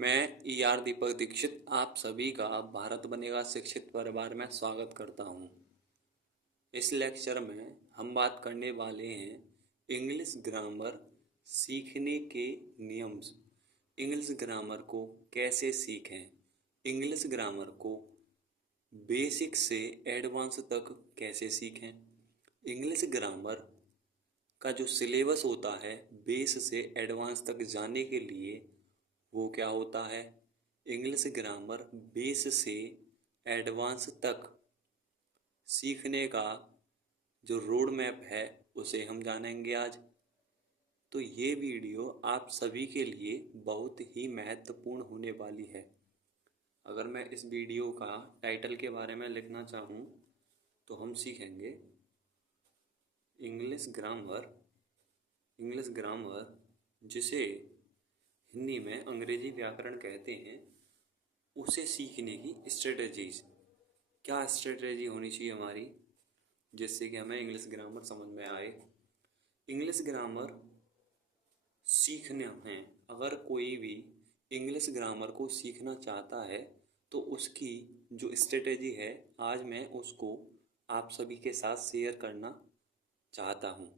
मैं दीपक दीक्षित आप सभी का भारत बनेगा शिक्षित परिवार में स्वागत करता हूँ। इस लेक्चर में हम बात करने वाले हैं इंग्लिश ग्रामर सीखने के नियम। इंग्लिश ग्रामर को कैसे सीखें, इंग्लिश ग्रामर को बेसिक से एडवांस तक कैसे सीखें। इंग्लिश ग्रामर का जो सिलेबस होता है बेस से एडवांस तक जाने के लिए वो क्या होता है। इंग्लिश ग्रामर बेस से एडवांस तक सीखने का जो रोड मैप है उसे हम जानेंगे आज। तो ये वीडियो आप सभी के लिए बहुत ही महत्वपूर्ण होने वाली है। अगर मैं इस वीडियो का टाइटल के बारे में लिखना चाहूँ तो हम सीखेंगे इंग्लिश ग्रामर जिसे हिंदी में अंग्रेजी व्याकरण कहते हैं, उसे सीखने की स्ट्रेटजीज। क्या स्ट्रेटजी होनी चाहिए हमारी जिससे कि हमें इंग्लिश ग्रामर समझ में आए। इंग्लिश ग्रामर सीखने हैं, अगर कोई भी इंग्लिश ग्रामर को सीखना चाहता है तो उसकी जो स्ट्रेटजी है आज मैं उसको आप सभी के साथ शेयर करना चाहता हूँ।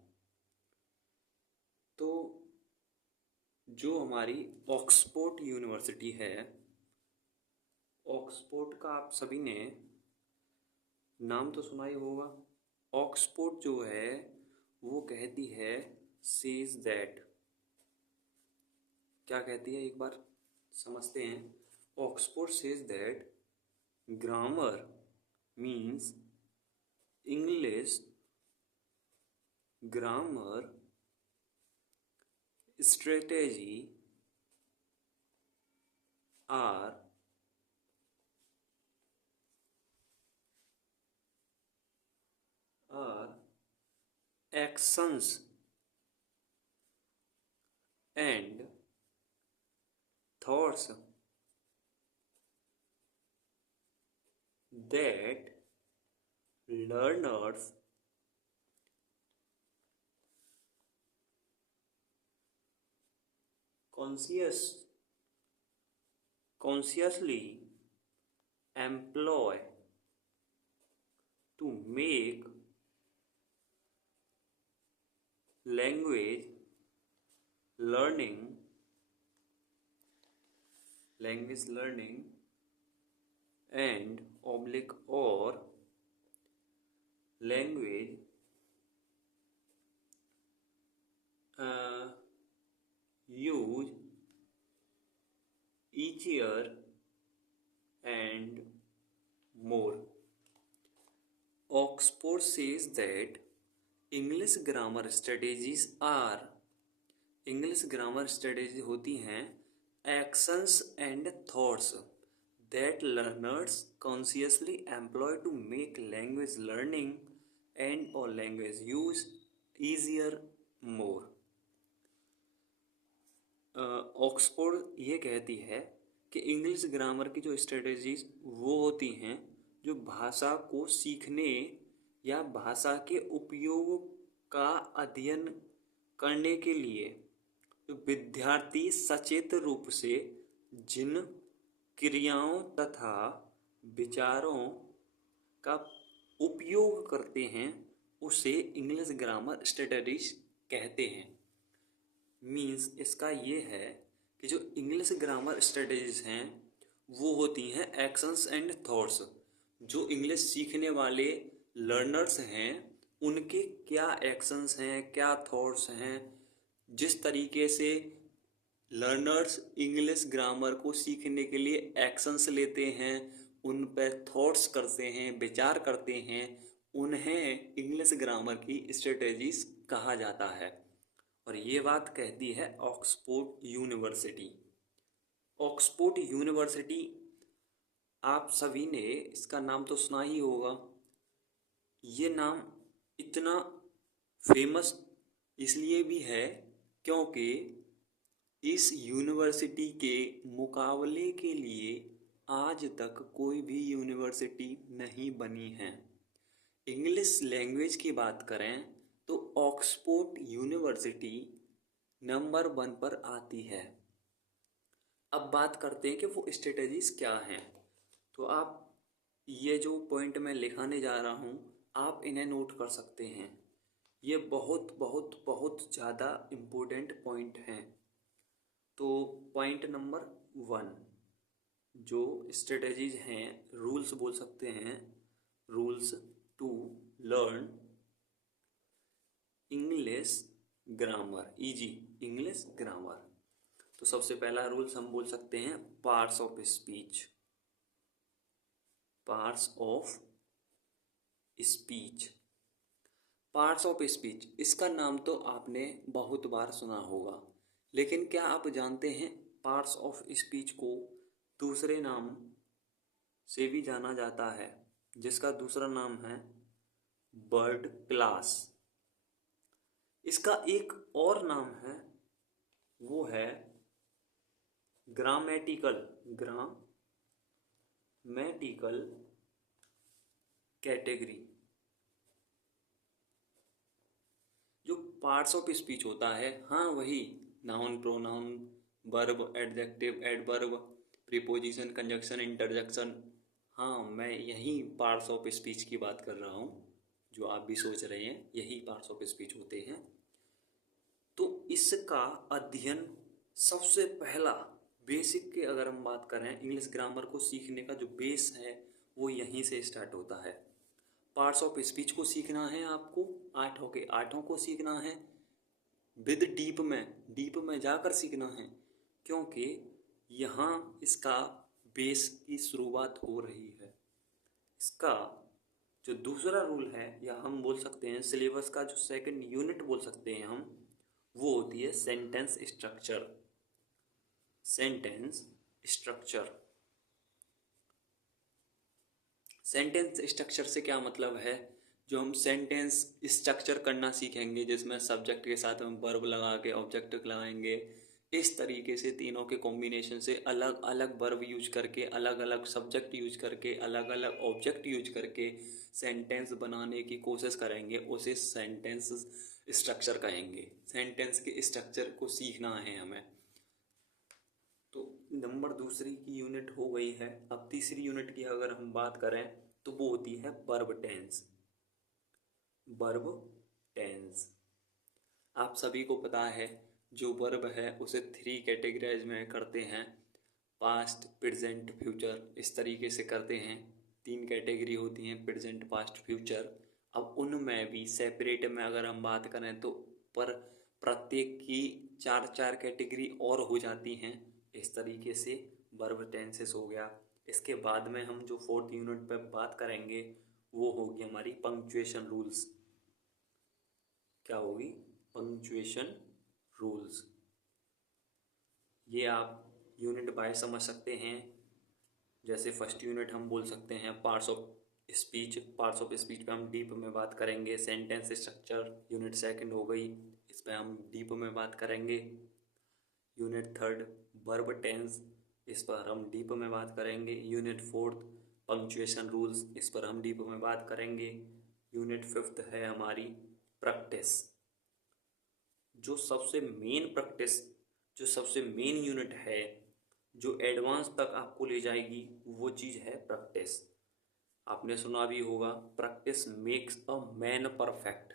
तो जो हमारी ऑक्सफोर्ड यूनिवर्सिटी है, ऑक्सफोर्ड का आप सभी ने नाम तो सुना ही होगा। ऑक्सफोर्ड जो है वो कहती है सेज दैट, क्या कहती है एक बार समझते हैं। Oxford says that grammar means English grammar strategy are actions and thoughts that learners consciously employ to make language learning and oblique or language use easier and more. Oxford says that English grammar strategies होती हैं actions and thoughts that learners consciously employ to make language learning and or language use easier more. Oxford ये कहती है कि English grammar की जो strategies वो होती हैं जो भाषा को सीखने या भाषा के उपयोग का अध्ययन करने के लिए तो विद्यार्थी सचेत रूप से जिन क्रियाओं तथा विचारों का उपयोग करते हैं उसे इंग्लिश ग्रामर स्ट्रेटजीज कहते हैं। मीन्स इसका ये है कि जो इंग्लिश ग्रामर स्ट्रेटजीज हैं वो होती हैं एक्शंस एंड थॉट्स। जो इंग्लिश सीखने वाले लर्नर्स हैं उनके क्या एक्शंस हैं, क्या थॉट्स हैं, जिस तरीके से लर्नर्स इंग्लिश ग्रामर को सीखने के लिए एक्शंस लेते हैं, उन पर थॉट्स करते हैं, विचार करते हैं, उन्हें इंग्लिश ग्रामर की स्ट्रेटजीज कहा जाता है। और ये बात कहती है ऑक्सफोर्ड यूनिवर्सिटी। ऑक्सफोर्ड यूनिवर्सिटी आप सभी ने इसका नाम तो सुना ही होगा। ये नाम इतना फेमस इसलिए भी है क्योंकि इस यूनिवर्सिटी के मुकाबले के लिए आज तक कोई भी यूनिवर्सिटी नहीं बनी है। इंग्लिश लैंग्वेज की बात करें तो ऑक्सफोर्ड यूनिवर्सिटी नंबर 1 पर आती है। अब बात करते हैं कि वो स्ट्रेटजीज क्या हैं। तो आप ये जो पॉइंट मैं लिखाने जा रहा हूँ, आप इन्हें नोट कर सकते हैं। ये बहुत बहुत बहुत ज़्यादा इम्पोर्टेंट पॉइंट हैं। तो पॉइंट नंबर 1, जो स्ट्रेटजीज हैं, रूल्स बोल सकते हैं, rules to learn English grammar, easy English grammar. तो सबसे पहला रूल्स हम बोल सकते हैं parts of speech. Parts of speech, parts of speech, इसका नाम तो आपने बहुत बार सुना होगा, लेकिन क्या आप जानते हैं पार्ट्स ऑफ स्पीच को दूसरे नाम से भी जाना जाता है, जिसका दूसरा नाम है वर्ड क्लास। इसका एक और नाम है, वो है ग्रामेटिकल कैटेगरी। जो पार्ट्स ऑफ स्पीच होता है, हाँ वही, noun, pronoun, verb, adjective, adverb, preposition, conjunction, interjection, हाँ मैं यही पार्ट्स ऑफ स्पीच की बात कर रहा हूँ। जो आप भी सोच रहे हैं, यही पार्ट्स ऑफ स्पीच होते हैं। तो इसका अध्ययन सबसे पहला बेसिक के अगर हम बात करें, इंग्लिश ग्रामर को सीखने का जो बेस है वो यहीं से स्टार्ट होता है। पार्ट्स ऑफ स्पीच को सीखना है आपको, आठों के आठों को सीखना है, विद डीप में जाकर सीखना है, क्योंकि यहाँ इसका बेस की शुरुआत हो रही है। इसका जो दूसरा रूल है, या हम बोल सकते हैं सिलेबस का जो सेकंड यूनिट बोल सकते हैं हम, वो होती है sentence structure. Sentence structure, sentence structure से क्या मतलब है, जो हम सेंटेंस स्ट्रक्चर करना सीखेंगे, जिसमें सब्जेक्ट के साथ हम वर्ब लगा के ऑब्जेक्ट लगाएंगे, इस तरीके से तीनों के कॉम्बिनेशन से अलग अलग वर्ब यूज करके, अलग अलग सब्जेक्ट यूज करके, अलग अलग ऑब्जेक्ट यूज करके सेंटेंस बनाने की कोशिश करेंगे, उसे सेंटेंस स्ट्रक्चर कहेंगे। सेंटेंस के स्ट्रक्चर को सीखना है हमें। तो नंबर दूसरी की यूनिट हो गई है। अब तीसरी यूनिट की अगर हम बात करें तो वो होती है वर्ब टेंस। वर्ब टेंस, आप सभी को पता है जो वर्ब है उसे 3 कैटेगराइज में करते हैं, पास्ट, प्रेजेंट, फ्यूचर, इस तरीके से करते हैं। 3 कैटेगरी होती हैं, प्रेजेंट, पास्ट, फ्यूचर। अब उनमें भी सेपरेट में अगर हम बात करें तो पर प्रत्येक की 4 कैटेगरी और हो जाती हैं। इस तरीके से वर्ब टेंसेस हो गया। इसके बाद में हम जो 4th यूनिट पे बात करेंगे वो होगी हमारी पंक्चुएशन रूल्स। क्या होगी? Punctuation rules. ये आप यूनिट बाय समझ सकते हैं। जैसे फर्स्ट यूनिट हम बोल सकते हैं parts of speech. Parts of speech पे हम डीप में बात करेंगे। सेंटेंस स्ट्रक्चर यूनिट सेकंड हो गई, इस पे हम डीप में बात करेंगे। यूनिट थर्ड वर्ब टेंस, इस पर हम डीप में बात करेंगे। यूनिट फोर्थ पंक्चुएशन रूल्स, इस पर हम डीप में बात करेंगे। यूनिट फिफ्थ है हमारी प्रैक्टिस। जो सबसे मेन प्रैक्टिस, जो सबसे मेन यूनिट है, जो एडवांस तक आपको ले जाएगी, वो चीज़ है प्रैक्टिस। आपने सुना भी होगा, practice makes a man perfect.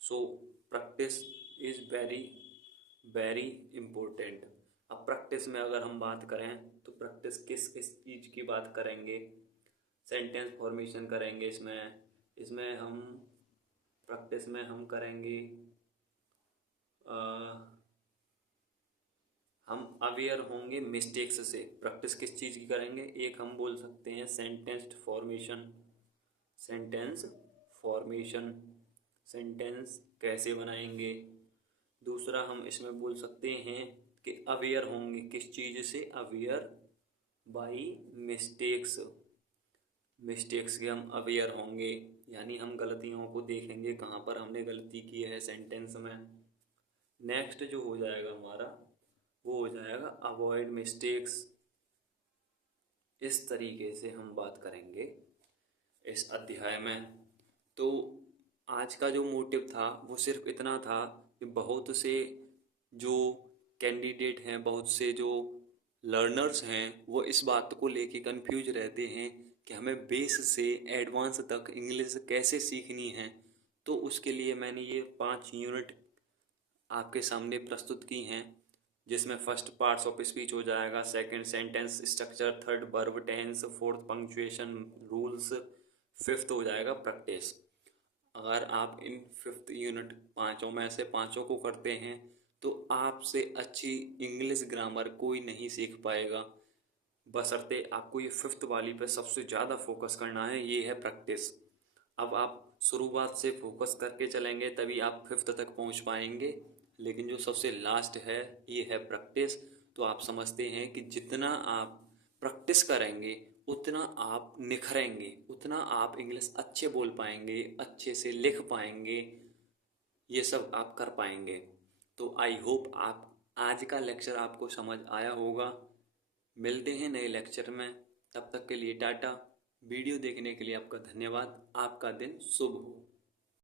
So practice is very very important. अब प्रैक्टिस में अगर हम बात करें तो प्रैक्टिस किस किस चीज़ की बात करेंगे? सेंटेंस फॉर्मेशन करेंगे। इसमें इसमें हम प्रैक्टिस में हम करेंगे, हम अवेयर होंगे मिस्टेक्स से। प्रैक्टिस किस चीज़ की करेंगे? एक हम बोल सकते हैं sentence formation. Sentence formation, sentence कैसे बनाएंगे। दूसरा हम इसमें बोल सकते हैं कि अवेयर होंगे किस चीज़ से? Aware by mistakes. मिस्टेक्स के हम अवेयर होंगे, यानी हम गलतियों को देखेंगे कहाँ पर हमने गलती की है सेंटेंस में। नेक्स्ट जो हो जाएगा हमारा, वो हो जाएगा अवॉइड मिस्टेक्स। इस तरीके से हम बात करेंगे इस अध्याय में। तो आज का जो मोटिव था वो सिर्फ इतना था कि बहुत से जो कैंडिडेट हैं, बहुत से जो लर्नर्स हैं वो इस बात को लेके कंफ्यूज रहते हैं कि हमें बेस से एडवांस तक इंग्लिश कैसे सीखनी है। तो उसके लिए मैंने ये 5 यूनिट आपके सामने प्रस्तुत की हैं, जिसमें फर्स्ट पार्ट्स ऑफ स्पीच हो जाएगा, second sentence structure, third verb tense, fourth punctuation rules, fifth हो जाएगा प्रैक्टिस। अगर आप इन फिफ्थ यूनिट पाँचों में से पाँचों को करते हैं तो आपसे अच्छी इंग्लिश ग्रामर कोई नहीं सीख पाएगा। बशर्ते आपको ये फिफ्थ वाली पे सबसे ज़्यादा फोकस करना है, ये है प्रैक्टिस। अब आप शुरुआत से फोकस करके चलेंगे तभी आप फिफ्थ तक पहुंच पाएंगे, लेकिन जो सबसे लास्ट है ये है प्रैक्टिस। तो आप समझते हैं कि जितना आप प्रैक्टिस करेंगे उतना आप निखरेंगे, उतना आप इंग्लिश अच्छे बोल पाएंगे, अच्छे से लिख पाएंगे, ये सब आप कर पाएंगे। तो आई होप आप आज का लेक्चर आपको समझ आया होगा। मिलते हैं नए लेक्चर में, तब तक के लिए टाटा। वीडियो देखने के लिए आपका धन्यवाद। आपका दिन शुभ हो।